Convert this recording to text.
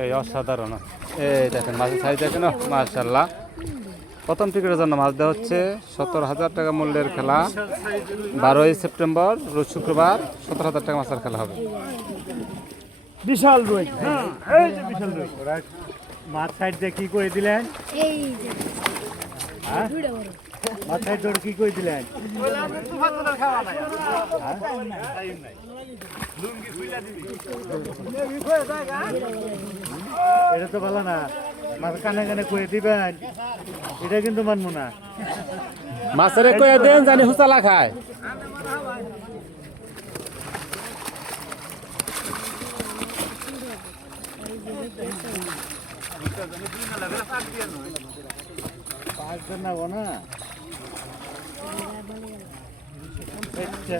এই অসাধারণ, এই দেখেন মাছের সাইজ দেখেন মাশাআল্লাহ। প্রথম টিকিটের জন্য মাছ দেওয়া হচ্ছে 70,000 টাকা মূল্যের খেলা। 12ই সেপ্টেম্বর রোজ শুক্রবার 17,000 টাকা মাছের খেলা হবে। বিশাল রুই, এই যে বিশাল রুই। মাছ সাইড দিয়ে কি করে দিলেন? এই যে হ্যাঁ, মাছ সাইড ধরে কি করে দিলেন? এটা তো ভালো না, মাছ কানে কানে করে দিবেন, এটা কিন্তু মানবো না। মাছের কয়ে দেন জানি হুসালা খায়। পাঁচজন না গো না। আচ্ছা